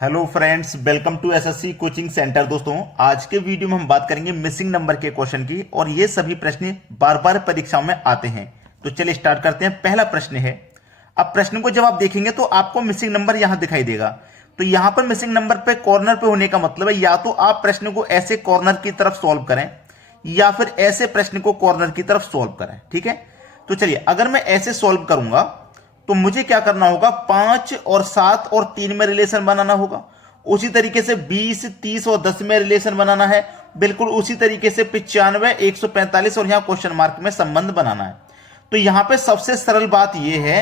Hello friends, welcome to SSC coaching centre. दोस्तों, आज के वीडियो में हम बात करेंगे मिसिंग नंबर के क्वेश्चन की, और ये सभी प्रश्न बार बार परीक्षाओं में आते हैं। तो चलिए स्टार्ट करते हैं। पहला प्रश्न है, अब प्रश्न को जब आप देखेंगे तो आपको मिसिंग नंबर यहां दिखाई देगा। तो यहां पर मिसिंग नंबर पे कॉर्नर पे होने का मतलब है या तो आप प्रश्न को ऐसे कॉर्नर की तरफ सॉल्व करें या फिर ऐसे प्रश्न को कॉर्नर की तरफ सॉल्व करें। ठीक है, तो चलिए, अगर मैं ऐसे सॉल्व करूंगा तो मुझे क्या करना होगा, 5 और 7 और 3 में रिलेशन बनाना होगा। उसी तरीके से 20, 30 और 10 में रिलेशन बनाना है। बिल्कुल उसी तरीके से 95, 145 और यहां क्वेश्चन मार्क में संबंध बनाना है। तो यहां पे सबसे सरल बात यह है,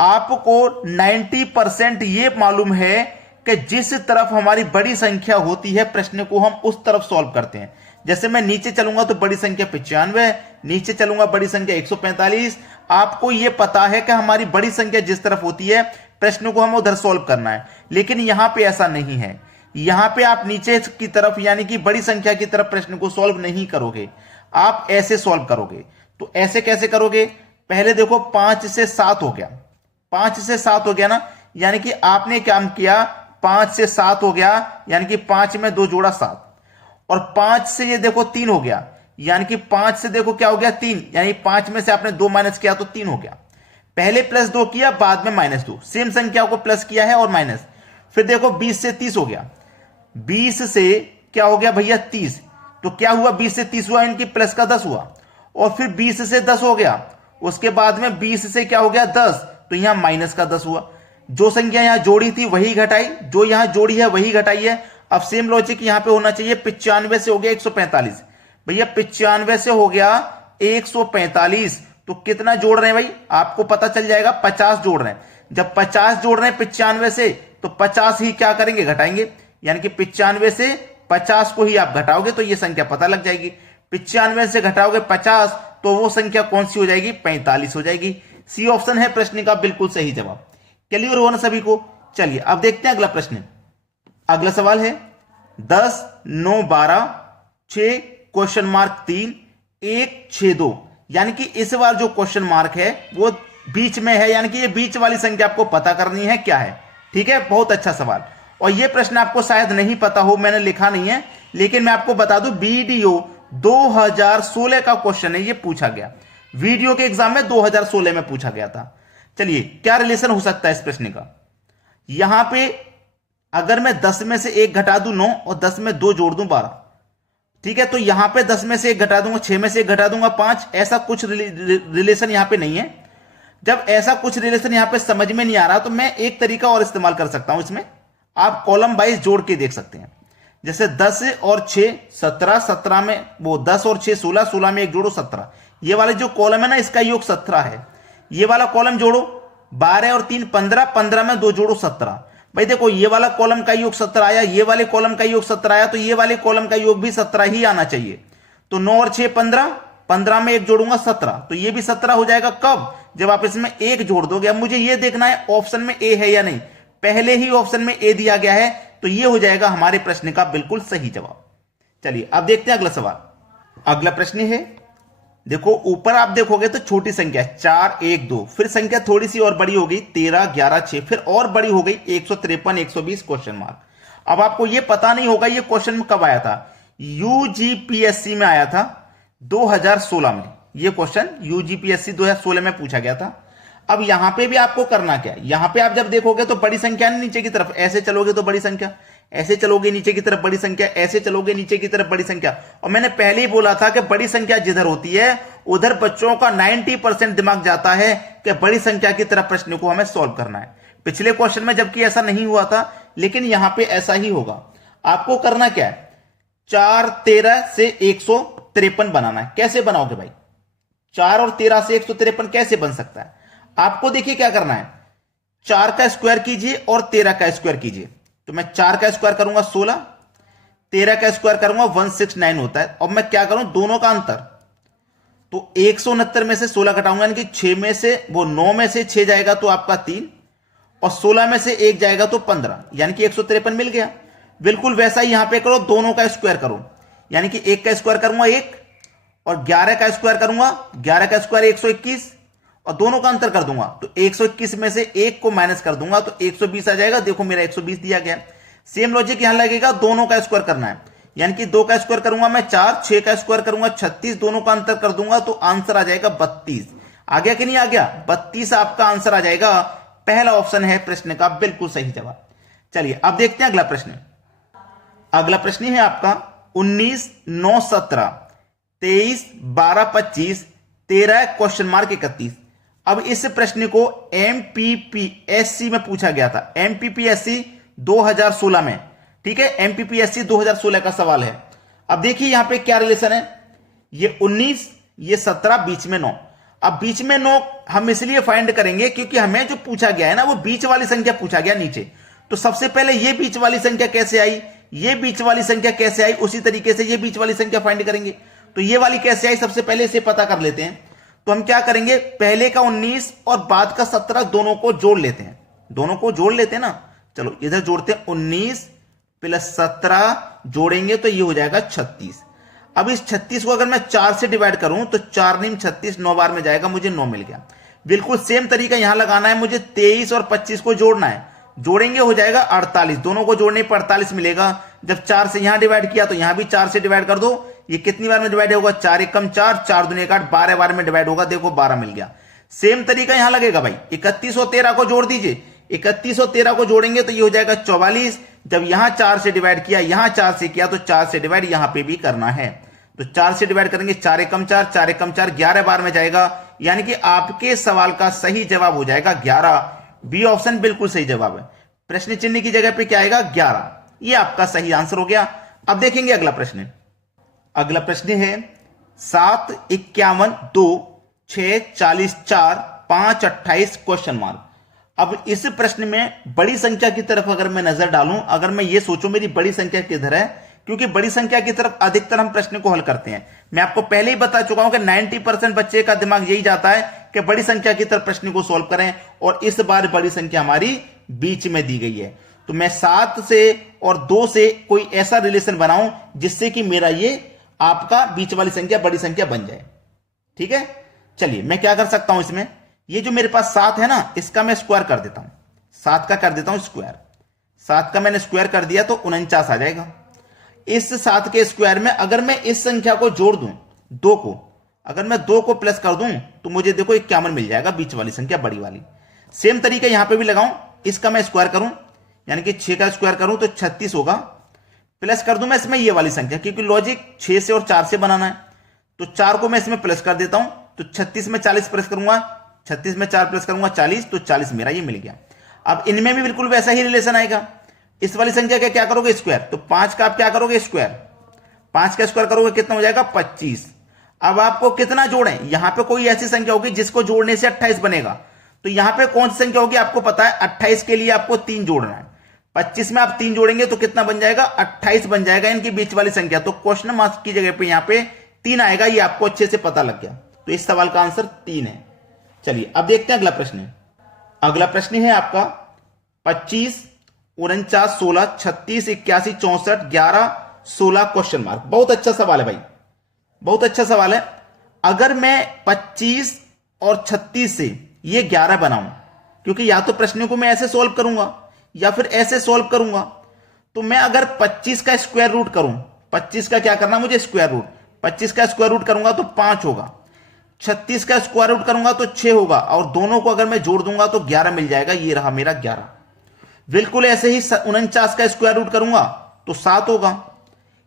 आपको 90% ये मालूम है कि जिस तरफ हमारी बड़ी संख्या होती है प्रश्न को हम उस तरफ सॉल्व करते हैं। जैसे मैं नीचे चलूंगा तो बड़ी संख्या 95, नीचे चलूंगा बड़ी संख्या 145। आपको यह पता है कि हमारी बड़ी संख्या जिस तरफ होती है प्रश्न को हम उधर सॉल्व करना है, लेकिन यहां पे ऐसा नहीं है। यहां पे आप नीचे की तरफ यानी कि बड़ी संख्या की तरफ प्रश्न को सॉल्व नहीं करोगे, आप ऐसे सॉल्व करोगे। तो ऐसे कैसे करोगे? पहले देखो, 5 से 7 हो गया, 5 से 7 हो गया ना, यानी कि आपने काम किया, 5 से 7 हो गया, यानी कि 5 में 2 जोड़ा 7, और 5 से ये देखो 3 हो गया, यानी कि 5 से देखो क्या हो गया, 3, यानी 5 में से आपने 2 माइनस किया तो 3 हो गया। पहले +2 किया, बाद में -2, सेम संख्या को प्लस किया है और माइनस। फिर देखो 20 से 30 हो गया, 20 से क्या हो गया भैया, 30। तो क्या हुआ, 20 से 30 हुआ, इनकी प्लस का 10 हुआ। और फिर 20 से 10 हो गया, उसके बाद में 20 से क्या हो गया, 10, तो यहां माइनस का 10 हुआ। जो संख्या यहां जोड़ी थी वही घटाई, जो यहां जोड़ी है वही घटाई है। अब सेम लॉजिक यहां पे होना चाहिए। 95 से हो गया 145, भैया 95 से हो गया 145, तो कितना जोड़ रहे हैं भाई, आपको पता चल जाएगा, 50 जोड़ रहे हैं। जब 50 जोड़ रहे हैं 95 से, तो 50 ही क्या करेंगे, घटाएंगे, यानी कि 95 से 50 को ही आप घटाओगे तो ये संख्या पता लग जाएगी। 95 से घटाओगे 50 तो वो संख्या कौन सी हो जाएगी, 45 हो जाएगी। सी ऑप्शन है प्रश्न का बिल्कुल सही जवाब। क्लियर हुआ ना सभी को? चलिए अब देखते हैं अगला प्रश्न। अगला सवाल है 10, 9, 12, 6 क्वेश्चन मार्क 3, 1, 6, 2, यानी कि इस बार जो क्वेश्चन मार्क है वो बीच में है, यानी कि ये बीच वाली संख्या आपको पता करनी है क्या है। ठीक है, बहुत अच्छा सवाल। और ये प्रश्न आपको शायद नहीं पता हो, मैंने लिखा नहीं है, लेकिन मैं आपको बता दूं, वीडियो 2016 का क्वेश्चन है, ये पूछा गया वीडियो के एग्जाम में, 2016 में पूछा गया था। चलिए, क्या रिलेशन हो सकता है इस प्रश्न का? यहां पे अगर मैं 10 में से 1 घटा दूं 9 और 10 में 2 जोड़ दूं 12, ठीक है, तो यहां पे 10 में से 1 घटा दूंगा, 6 में से 1 घटा दूंगा 5। ऐसा कुछ रिलेशन यहां पे नहीं है। जब ऐसा कुछ रिलेशन यहां पे समझ में नहीं आ रहा तो मैं एक तरीका और इस्तेमाल कर सकता हूं। इसमें आप कॉलम वाइज जोड़ के देख सकते हैं। जैसे 10 और 6 17, 17 में वो 10 और 6 16, 16 में 1 जोड़ो 17। ये वाले जो कॉलम है ना, इसका योग 17 है। ये वाला कॉलम जोड़ो, 12 और 3 15, 15 में 2 जोड़ो 17। भाई देखो, ये वाला कॉलम का योग 17 आया, ये वाले कॉलम का योग 17 आया, तो ये वाले कॉलम का योग भी 17 ही आना चाहिए। तो 9 और 6 15, 15 में 1 जोड़ूंगा 17, तो ये भी 17 हो जाएगा। कब? जब आप इसमें 1 जोड़ दोगे। अब मुझे ये देखना है ऑप्शन में ए है या नहीं। पहले ही ऑप्शन में ए दिया गया है, तो ये हो जाएगा हमारे प्रश्न का बिल्कुल सही जवाब। चलिए अब देखते हैं अगला सवाल। अगला प्रश्न है, देखो ऊपर आप देखोगे तो छोटी संख्या 4, 1, 2, फिर संख्या थोड़ी सी और बड़ी हो गई 13, 11, 6, फिर और बड़ी हो गई 153, 120 क्वेश्चन मार्क। अब आपको यह पता नहीं होगा ये क्वेश्चन कब आया था। यूजीपीएससी में आया था 2016 में। यह क्वेश्चन यूजीपीएससी 2016 में पूछा गया था। अब यहां पे भी आपको करना क्या है, यहां पे आप जब देखोगे तो बड़ी संख्या नीचे की तरफ, ऐसे चलोगे तो बड़ी संख्या, ऐसे चलोगे नीचे की तरफ बड़ी संख्या, ऐसे चलोगे नीचे की तरफ बड़ी संख्या। और मैंने पहले ही बोला था कि बड़ी संख्या जिधर होती है उधर बच्चों का 90% दिमाग जाता है कि बड़ी संख्या की तरफ प्रश्न को हमें सॉल्व करना है। पिछले क्वेश्चन में जबकि ऐसा नहीं हुआ था, लेकिन यहां पे ऐसा ही होगा। आपको करना क्या है, 4, 13 से 153 बनाना है। कैसे बनाओगे भाई, 4 और 13 से 153 कैसे बन सकता है? आपको देखिए क्या करना है, 4 का स्क्वायर कीजिए और 13 का स्क्वायर कीजिए। तो मैं 4 का स्क्वायर करूंगा 16, 13 का स्क्वायर करूंगा 169 होता है। अब मैं क्या करूं, दोनों का अंतर, तो 169 में से 16 घटाऊंगा, यानी कि 6 में से वो 9 में से 6 जाएगा तो आपका 3, और 16 में से 1 जाएगा तो 15, यानी कि 153 मिल गया। बिल्कुल वैसा ही यहां पे करो, दोनों का स्क्वायर करो, यानी कि 1 का स्क्वायर करूंगा 1, और 11 का स्क्वायर करूंगा, 11 का स्क्वायर 121, और दोनों का अंतर कर दूंगा। तो 121 में से 1 को माइनस कर दूंगा तो 120 आ जाएगा। देखो मेरा 120 दिया गया। सेम लॉजिक यहां लगेगा, दोनों का स्क्वायर करना है, यानी कि 2 का स्क्वायर करूंगा मैं 4, 6 का स्क्वायर करूंगा 36, दोनों का अंतर कर दूंगा तो आंसर आ जाएगा 32। आ गया कि नहीं आ गया? 32 आपका आंसर आ जाएगा। पहला ऑप्शन है प्रश्न का बिल्कुल सही जवाब। चलिए अब देखते हैं अगला प्रश्न। अगला प्रश्न है आपका 19, 9, 17, 23, 12, 25, 13 क्वेश्चन मार्क 31। अब इस प्रश्न को एमपीपीएससी में पूछा गया था, एमपीपीएससी 2016 में, ठीक है, एमपीपीएससी 2016 का सवाल है। अब देखिए यहां पे क्या रिलेशन है, ये 19, ये 17, बीच में 9। अब बीच में 9 हम इसलिए फाइंड करेंगे क्योंकि हमें जो पूछा गया है ना वो बीच वाली संख्या पूछा गया नीचे। तो सबसे पहले ये बीच वाली संख्या कैसे आई, ये बीच वाली संख्या कैसे आई, उसी तरीके से ये बीच वाली संख्या फाइंड करेंगे। तो ये वाली कैसे आई, सबसे पहले इसे पता कर लेते हैं। तो हम क्या करेंगे, पहले का 19 और बाद का 17 दोनों को जोड़ लेते हैं, दोनों को जोड़ लेते हैं ना। चलो इधर जोड़ते हैं, 19 + 17 जोड़ेंगे तो ये हो जाएगा 36। अब इस 36 को अगर मैं 4 से डिवाइड करूं तो 4 × 36, 9 बार में जाएगा, मुझे 9 मिल गया। बिल्कुल सेम तरीका यहां लगाना है, मुझे 23 और 25 को जोड़ना है, जोड़ेंगे हो जाएगा 48, दोनों को जोड़ने पर 48 मिलेगा। जब 4 से यहां डिवाइड किया तो यहां भी 4 से डिवाइड कर दो, ये कितनी बार में डिवाइड होगा, 4 एकम 4, 4 दूनी 8, 12 बार में डिवाइड होगा, देखो 12 मिल गया। सेम तरीका यहां लगेगा भाई, 31 और 13 को जोड़ दीजिए, 31 और 13 को जोड़ेंगे तो ये हो जाएगा 44। जब यहां 4 से डिवाइड किया, यहां 4 से किया तो 4 से डिवाइड यहां पे भी करना है, तो 4 से डिवाइड करेंगे, 4 एकम 4, 4 एकम 4, 11 बार में जाएगा, यानी कि आपके सवाल का सही जवाब हो जाएगा 11। बी ऑप्शन बिल्कुल सही जवाब है। प्रश्न चिन्ह की जगह पे क्या आएगा, 11, ये आपका सही आंसर हो गया। अब देखेंगे अगला प्रश्न। अगला प्रश्न है 7, 51, 2, 6, 40, 4, 5, 28 क्वेश्चन मार्क। अब इस प्रश्न में बड़ी संख्या की तरफ अगर मैं नजर डालूं, अगर मैं ये सोचूं मेरी बड़ी संख्या किधर है, क्योंकि बड़ी संख्या की तरफ अधिकतर हम प्रश्न को हल करते हैं। मैं आपको पहले ही बता चुका हूं कि 90% बच्चे का दिमाग यही जाता है कि बड़ी संख्या की तरफ प्रश्न को सॉल्व करें, और इस बार बड़ी संख्या हमारी बीच में दी गई है। तो मैं 7 से और 2 से कोई ऐसा रिलेशन बनाऊं जिससे कि मेरा ये आपका बीच वाली संख्या बड़ी संख्या बन जाए, ठीक है। चलिए मैं क्या कर सकता हूं इसमें, ये जो मेरे पास 7 है ना, इसका मैं स्क्वायर कर देता हूं, 7 का कर देता हूं स्क्वायर। 7 का मैंने स्क्वायर कर दिया तो 49 आ जाएगा। इस 7 के स्क्वायर में अगर मैं इस संख्या को जोड़ दूं, 2 को, अगर मैं 2 को प्लस कर दूं तो मुझे देखो 51 मिल जाएगा, बीच वाली संख्या बड़ी वाली। सेम तरीका यहां पे भी लगाऊं, इसका मैं स्क्वायर करूं, यानी कि 6 का स्क्वायर करूं तो 36 होगा, प्लस कर दूं मैं इसमें ये वाली संख्या, क्योंकि लॉजिक 6 से और 4 से बनाना है, तो 4 को मैं इसमें प्लस कर देता हूं, तो 36 में 40 प्लस करूंगा, 36 में 4 प्लस करूंगा 40, तो 40 मेरा ये मिल गया। अब इनमें भी बिल्कुल वैसा ही रिलेशन आएगा। इस वाली संख्या का क्या करोगे, स्क्वायर, तो 5 का आप क्या करोगे, स्क्वायर, 5 का स्क्वायर करोगे कितना हो जाएगा, 25। अब आपको कितना जोड़ें, यहां पे कोई ऐसी संख्या होगी जिसको जोड़ने से 28 बनेगा, तो यहां पे कौन सी संख्या होगी आपको पता है, 28 के लिए आपको 3 जोड़ना है। 25 में आप 3 जोड़ेंगे तो कितना बन जाएगा, 28 बन जाएगा इनकी बीच वाली संख्या। तो क्वेश्चन मार्क की जगह पे यहां पे 3 आएगा, ये आपको अच्छे से पता लग गया। तो इस सवाल का आंसर 3 है। चलिए अब देखते हैं अगला प्रश्न। अगला प्रश्न है आपका 25, 49, 16, 36, 81, 64, 11, 16 क्वेश्चन मार्क। बहुत अच्छा सवाल है भाई, बहुत अच्छा सवाल है। अगर मैं 25 और 36 से ये 11 बनाऊं, क्योंकि या तो प्रश्न को मैं ऐसे सॉल्व करूंगा या फिर ऐसे सॉल्व करूंगा, तो मैं अगर 25 का स्क्वायर रूट करूं, 25 का क्या करना मुझे, स्क्वायर रूट, 25 का स्क्वायर रूट करूंगा तो 5 होगा, 36 का स्क्वायर रूट करूंगा तो 6 होगा, और दोनों को अगर मैं जोड़ दूंगा तो 11 मिल जाएगा, ये रहा मेरा 11। बिल्कुल ऐसे ही 49 का स्क्वायर रूट करूंगा तो 7 होगा,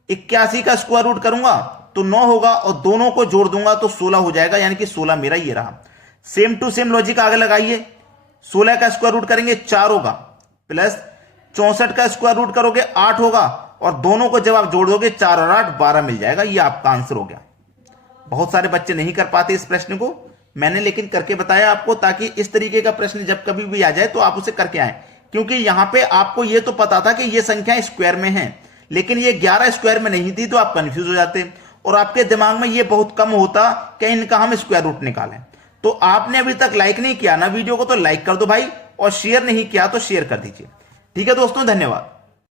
81 का स्क्वायर रूट करूंगा तो 9 होगा, और दोनों को जोड़ दूंगा तो 16 हो जाएगा, यानी कि 16 मेरा ये रहा। सेम टू सेम लॉजिक आगे लगाइए, 16 का स्क्वायर रूट करेंगे 4 होगा, प्लस 64 का स्क्वायर रूट करोगे 8 होगा, और दोनों को जब आप जोड़ दोगे 4 और 8 12 मिल जाएगा, ये आपका आंसर हो गया। बहुत सारे बच्चे नहीं कर पाते इस प्रश्न को, मैंने लेकिन करके बताया आपको, ताकि इस तरीके का प्रश्न जब कभी भी आ जाए तो आप उसे करके आए। क्योंकि यहां पे आपको ये तो पता था कि ये संख्या स्क्वायर में है, लेकिन ये 11 स्क्वायर में नहीं थी, तो आप कंफ्यूज हो जाते और आपके दिमाग में ये बहुत कम होता कि इनका हम स्क्वायर रूट निकालें। तो आपने अभी तक लाइक नहीं किया ना वीडियो को, तो लाइक कर दो भाई, और शेयर नहीं किया तो शेयर कर दीजिए। ठीक है दोस्तों, धन्यवाद।